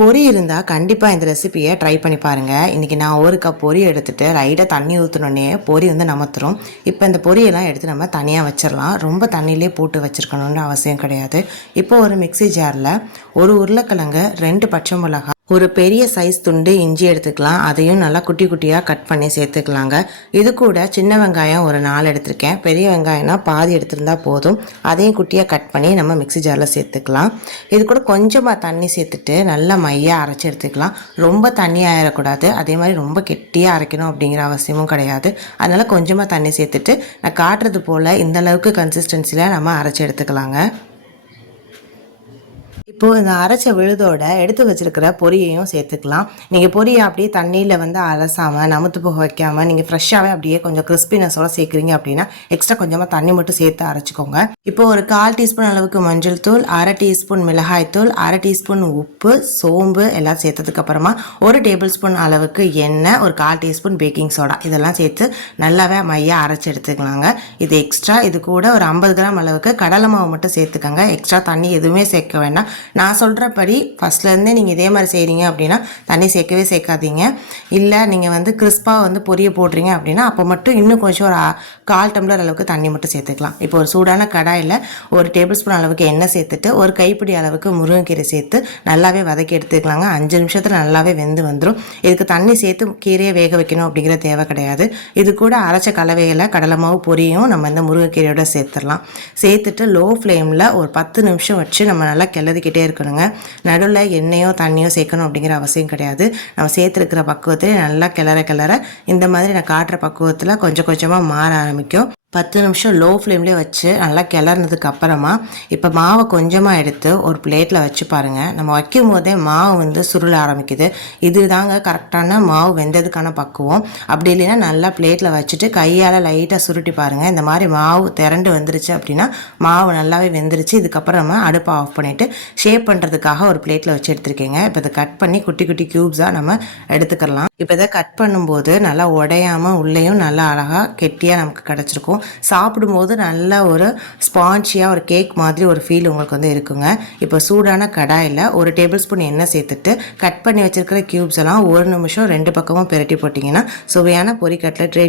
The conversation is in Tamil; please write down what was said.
பொரி இருந்தால் கண்டிப்பாக இந்த ரெசிபியை ட்ரை பண்ணி பாருங்கள். இன்றைக்கி நான் ஒரு கப் பொரி எடுத்துகிட்டு லைட்டாக தண்ணி ஊற்றினோடனே பொரி நமத்துரும். இப்போ இந்த பொரியெல்லாம் எடுத்து நம்ம தனியாக வச்சிடலாம். ரொம்ப தண்ணியிலே போட்டு வச்சுருக்கணுன்ற அவசியம் கிடையாது. இப்போ ஒரு மிக்சி ஜாரில் ஒரு உருளைக்கிழங்கு, 2 பச்சை மிளகாய், ஒரு பெரிய சைஸ் துண்டு இஞ்சி எடுத்துக்கலாம். அதையும் நல்லா குட்டி குட்டியாக கட் பண்ணி சேர்த்துக்கலாங்க. இது கூட சின்ன வெங்காயம் ஒரு 4 எடுத்திருக்கேன். பெரிய வெங்காயம்னா பாதி எடுத்திருந்தா போதும். அதையும் குட்டியாக கட் பண்ணி நம்ம மிக்சி ஜாரில் சேர்த்துக்கலாம். இது கூட கொஞ்சமாக தண்ணி சேர்த்துட்டு நல்லா மையாக அரைச்சி எடுத்துக்கலாம். ரொம்ப தண்ணி ஆயிடக்கூடாது, அதே மாதிரி ரொம்ப கெட்டியாக அரைக்கணும் அப்படிங்கிற அவசியமும் கிடையாது. அதனால் கொஞ்சமாக தண்ணி சேர்த்துட்டு நான் காட்டுறது போல் இந்தளவுக்கு கன்சிஸ்டன்சியில் நம்ம அரைச்சி எடுத்துக்கலாங்க. இப்போது இந்த அரைச்ச விழுதோட எடுத்து வச்சுருக்கிற பொரியையும் சேர்த்துக்கலாம். நீங்கள் பொரியை அப்படியே தண்ணியில் அலசாமல் நமுத்து போக வைக்காமல் நீங்கள் ஃப்ரெஷ்ஷாகவே அப்படியே கொஞ்சம் கிறிஸ்பினஸோட சேர்க்குறீங்க அப்படின்னா எக்ஸ்ட்ரா கொஞ்சமாக தண்ணி மட்டும் சேர்த்து அரைச்சிக்கோங்க. இப்போ ஒரு 1/4 டீஸ்பூன் அளவுக்கு மஞ்சள் தூள், 1/2 டீஸ்பூன் மிளகாய் தூள், 1/2 டீஸ்பூன் உப்பு, சோம்பு எல்லாம் சேர்த்ததுக்கப்புறமா 1 டேபிள் ஸ்பூன் அளவுக்கு எண்ணெய், ஒரு 1/4 டீஸ்பூன் பேக்கிங் சோடா இதெல்லாம் சேர்த்து நல்லாவே மையாக அரைச்சி எடுத்துக்கலாங்க. இது எக்ஸ்ட்ரா இது கூட ஒரு 50 கிராம் அளவுக்கு கடலை மாவு மட்டும் சேர்த்துக்கோங்க. எக்ஸ்ட்ரா தண்ணி எதுவுமே சேர்க்க வேண்டாம். நான் சொல்கிறபடி ஃபஸ்ட்லேருந்தே நீங்கள் இதே மாதிரி செய்கிறீங்க அப்படின்னா தண்ணி சேர்க்கவே சேர்க்காதீங்க. இல்லை நீங்கள் கிறிஸ்பாக பொரிய போடுறீங்க அப்படின்னா அப்போ மட்டும் இன்னும் கொஞ்சம் ஒரு 1/4 டம்ளர் அளவுக்கு தண்ணி மட்டும் சேர்த்துக்கலாம். இப்போ ஒரு சூடான கடாயில் ஒரு டேபிள் ஸ்பூன் அளவுக்கு எண்ணெய் சேர்த்துட்டு ஒரு கைப்பிடி அளவுக்கு முருங்கைக்கீரை சேர்த்து நல்லாவே வதக்கி எடுத்துக்கலாங்க. 5 நிமிஷத்தில் நல்லாவே வெந்து வந்துடும். இதுக்கு தண்ணி சேர்த்து கீரையை வேக வைக்கணும் அப்படிங்கிற தேவை கிடையாது. இது கூட அரைச்ச கலவையில் கடலை மாவு பொரியும் நம்ம இந்த முருங்கைக்கீரையோட சேர்த்துடலாம். சேர்த்துட்டு லோ ஃப்ளேமில் ஒரு 10 நிமிஷம் வச்சு நம்ம நல்லா கிளறிக்கிட்டே இருக்கணுங்க. நடுவில் எண்ணெயோ தண்ணியோ சேர்க்கணும் அப்படிங்கிற அவசியம் கிடையாது. நம்ம சேர்த்துருக்கிற பக்குவத்திலே நல்லா கிளற இந்த மாதிரி நான் காட்டுற பக்குவத்தில் கொஞ்சம் கொஞ்சமாக மாற ஆரம்பிக்கும். 10 நிமிஷம் லோ ஃப்ளேம்லேயே வச்சு நல்லா கிளறினதுக்கு அப்புறமா இப்போ மாவை கொஞ்சமாக எடுத்து ஒரு பிளேட்டில் வச்சு பாருங்கள். நம்ம வைக்கும் போதே மாவு சுருள ஆரம்பிக்குது. இது தாங்க கரெக்டான மாவு வெந்ததுக்கான பக்குவம். அப்படி இல்லைன்னா நல்லா பிளேட்டில் வச்சுட்டு கையால் லைட்டாக சுருட்டி பாருங்கள். இந்த மாதிரி மாவு திரண்டு வந்துருச்சு அப்படின்னா மாவு நல்லாவே வெந்துருச்சு. இதுக்கப்புறம் நம்ம அடுப்பை ஆஃப் பண்ணிவிட்டு ஷேப் பண்ணுறதுக்காக ஒரு பிளேட்டில் வச்சு எடுத்துருக்கேங்க. இப்போ இதை கட் பண்ணி குட்டி குட்டி க்யூப்ஸாக நம்ம எடுத்துக்கலாம். இப்போ இதை கட் பண்ணும்போது நல்லா உடையாமல் உள்ளேயும் நல்லா அழகாக கெட்டியாக நமக்கு கிடச்சிருக்கும். சாப்பிடும்போது நல்ல ஒரு ஸ்பான்ச்சியாக ஒரு கேக் மாதிரி ஒரு ஃபீல் உங்களுக்கு இருக்குங்க. இப்போ சூடான கடாயில் ஒரு டேபிள் ஸ்பூன் எண்ணெய் சேர்த்துட்டு கட் பண்ணி வச்சுருக்கிற க்யூப்ஸ் எல்லாம் 1 நிமிஷம் 2 பக்கமும் பிரட்டி போட்டிங்கன்னா சுவையான பொரி கட்லெட் ரெடி.